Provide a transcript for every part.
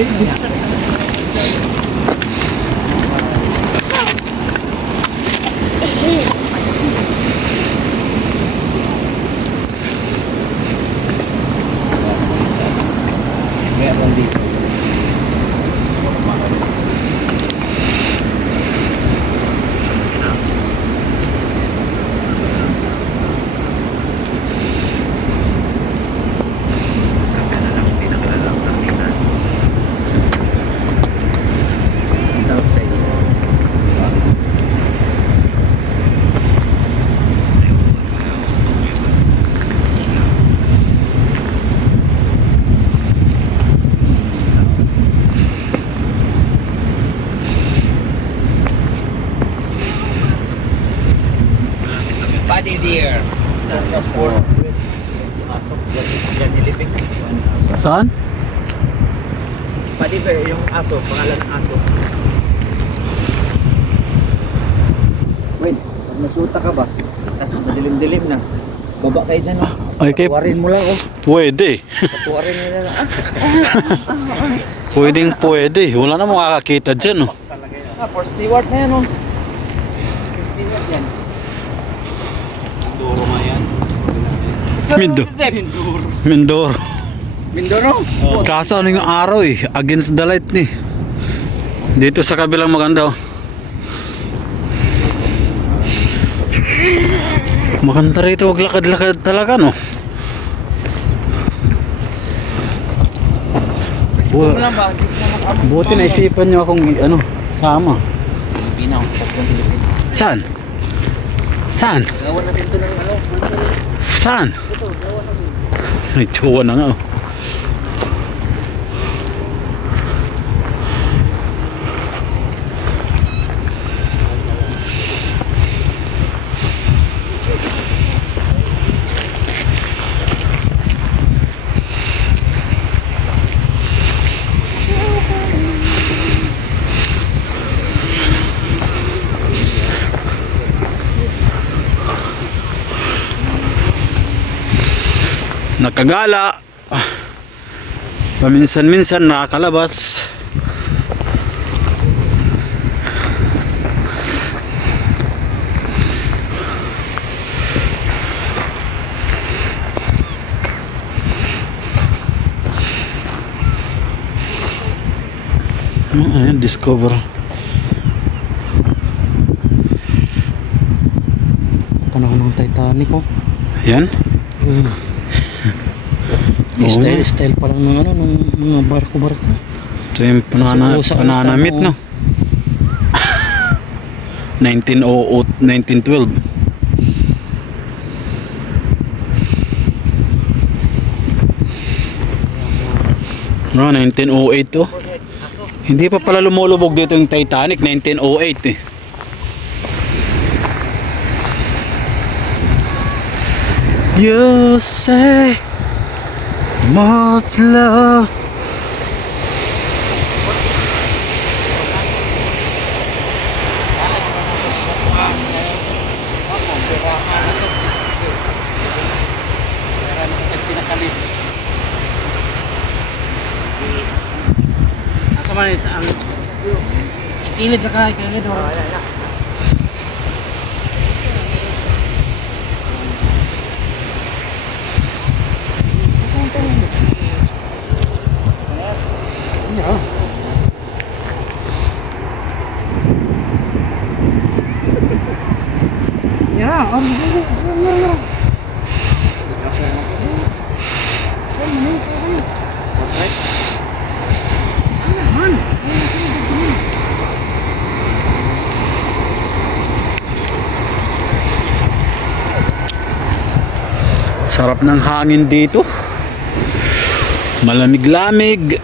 Meron dito. Body deer. Saan? Body bear, yung aso, pangalan ng aso. Wait, pag nasuta ka ba? Tapos madilim-dilim na. Baba kayo dyan, oh. Ay, kay... Patuwarin mo lang, oh. Pwede. Patuwarin mo lang. Pwedeng pwede. Wala na makakakita dyan, oh. For steward na yan, oh. For steward yan. Mindoro nga yan. Mindoro. Mindoro? Kaso ano yung araw eh. Against the light eh. Dito sa kabilang maganda, oh. Maganda rito, wag lakad-lakad talaga, no? Buti na isipan nyo akong ano, sama. Pilipina, Pilipina. Saan? Saan? Gawa natin ito ng ano? Saan? Ito, gawa natin. Ay, tsuwa na nga, oh. Nakagala, paminsan-minsan nakakalabas. Ayan, discover. Panahon ng Titanic, oh. Yan. Style pa lang ng ano, ng mga barko-barko. Ito yung pananamit, no? 1900, 1912. No, 1908 to. Hindi pa pala lumulubog dito yung Titanic, 1908 eh. You say most love. Asa man ang itilid na kahit kaya ito. Sarap ng hangin dito. Malamig-lamig.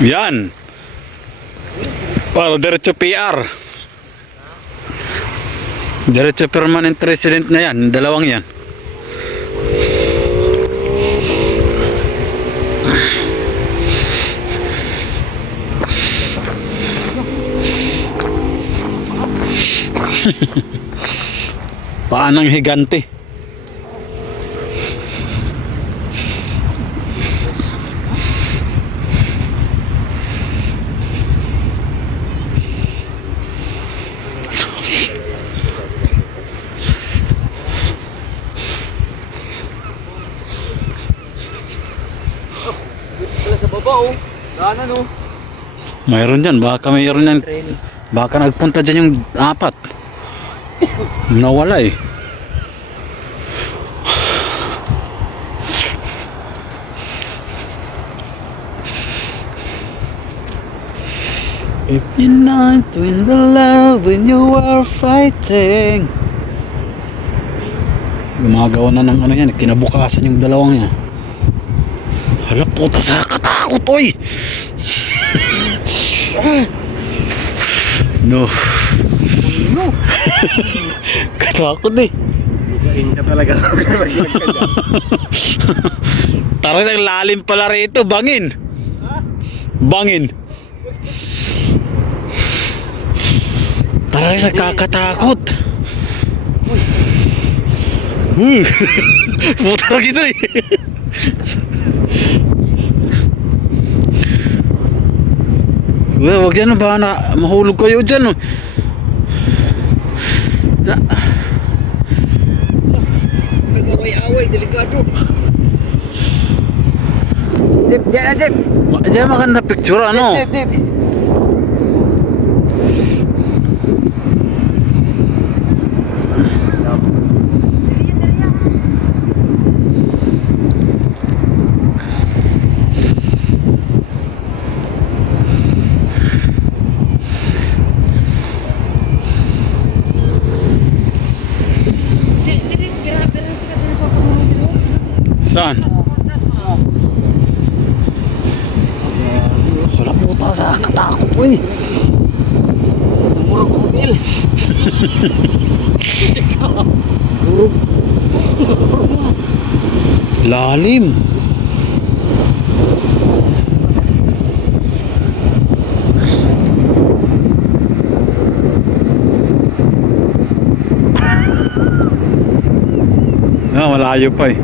Yan. Para diretso PR. Diretso permanent resident na yan. Dalawang yan. Paanang higante. Wala sa baba oh. Daanan oh. Mayroon dyan. Baka mayroon yan. Trail. Baka nagpunta dyan yung apat. Nawala eh. If you're not doing the love when you are fighting. Gumagawa na ng ano yan, kinabukasan yung dalawang yan. Hala puta, sa katakot oy. No. No. Katakot eh. Lugain ka talaga. Taras ang lalim pala rito, bangin. Bangin. Taras ang kakatakot. Puta lagi ito eh. Wag dyan ba na mahulog kayo dyan oh. Nag-away-away, delikado. Dip, dyan, dip. Diyan maganda picture ano. Dip, dip, dip. Saan? Wala puta sa katakot uy. Murag hotel. Murag. Lalim. Malayo pa eh.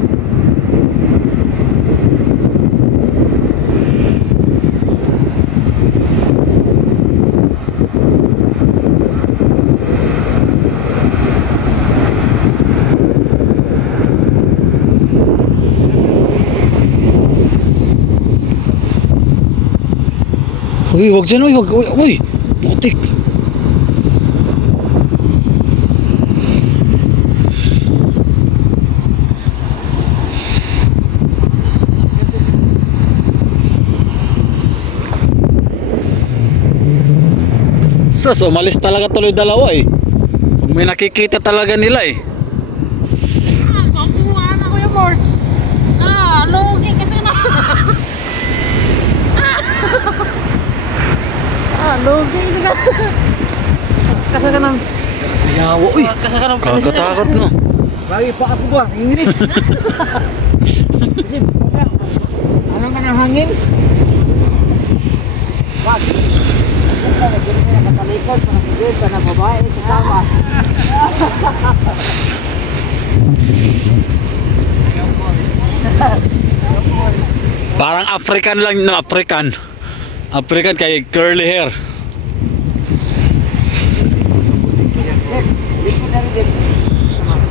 Uy, wag dyan, uy, wag, uy, putik. Sus, umalis talaga tuloy dalawa eh. Pag may nakikita talaga nila eh. Kakuha na ko yung boards. Lugi kasi na. Lugi ka. Kasi ka ng Yawa, uy. kasi ka ng Kakatakot no. Bagi pa ako ba? Ingrid. Kasi, alam ka ng hangin? Wag. Nagiging na nakalikod sa nakigil sa nababae sa tama. Parang African lang, no, African. African kay curly hair.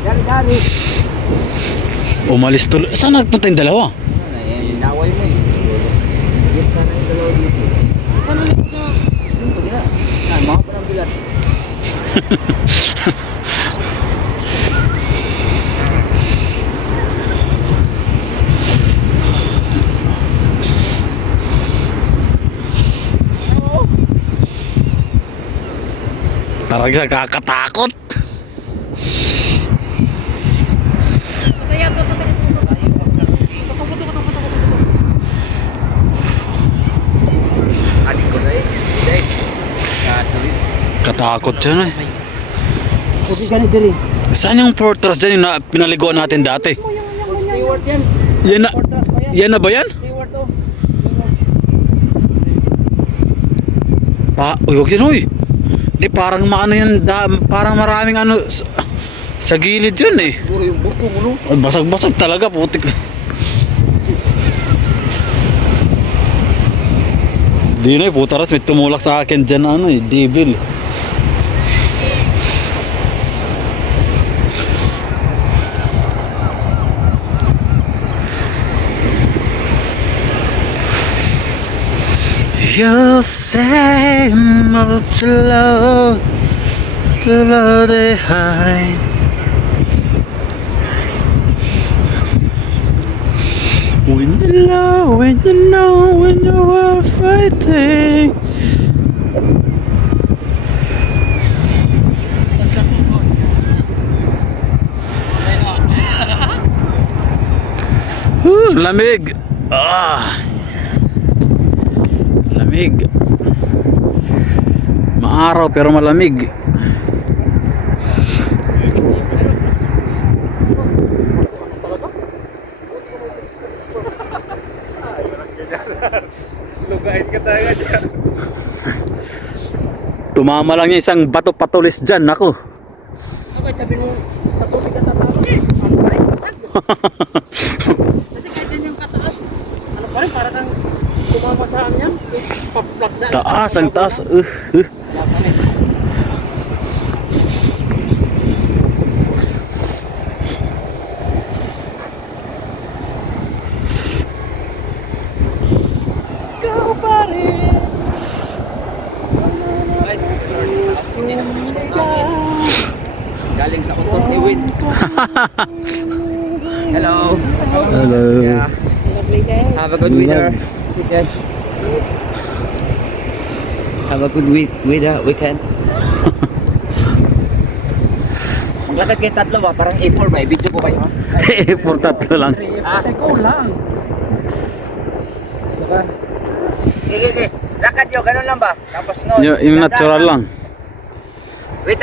Dari-dari. Umalis tuloy. Saan nagpunta yung dalawa? Inaway mo eh. Higit sana yung dalawa dito. Saan ulit ito? Dito gina. Mga parang bilat. Talaga kakatakot. Tatayan, tatayan. ko na eh. Dahil. Katuloy. Katakot yan eh. Okay ganit diri. Saan yung fortress dyan yung pinaliguan natin dati? Steward yan. Yan na, Fortress pa yan. yan na ba yan? Steward to. Uy, huwag yan uy. Hindi, parang maano yan, parang maraming ano, sa gilid yun eh. Siguro yung buko mo no. Ay, basag-basag talaga, putik. Di na eh, puta ras, may tumulak sa akin dyan ano eh, devil. You say most love to love the high. When you love, when you know, when you are fighting. Lamig. Lamig. Maaraw pero malamig. Lugain ka talaga dyan. Tumama lang yung isang bato patulis dyan, ako. Okay, sabi mo, patuloy ka tatawag eh. Ano pa rin? Kasi kahit yan yung kataas, ano pa rin, para kang tumama sa niya. Paplagda. Taas, ang taas. Wala pa rin. Ikaw pa rin. Ay, hindi na namin. Galing sa utot ni Win. Hello. Hello. Yeah. Lovely day. Have a good winter. Weekend. Have a good weekend. Maglakad kayo tatlo ba? Parang A4 ba? Video ko kayo. For tatlo lang. Ikaw lang. Sige. Lakad nyo, ganun lang ba? Tapos no. Yung natural lang. Wait.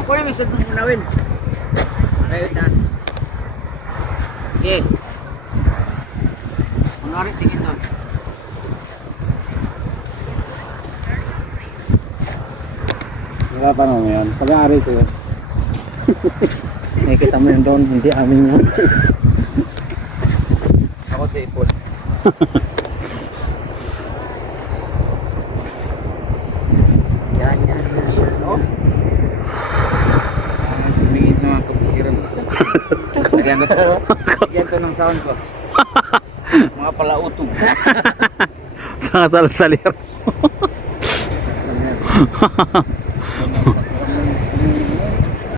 Kunin may sundong muna, Win. Wait. Okay. Kunwari, tingin doon. Wala pa naman yan. Pag-aari ko yun. Nakikita mo yun doon, hindi amin yun. Ako tipon. Yan. Oh. Tumingin sa mga kabukiran. Lagyan to ng sound ko. Mga palautog. Sa salir.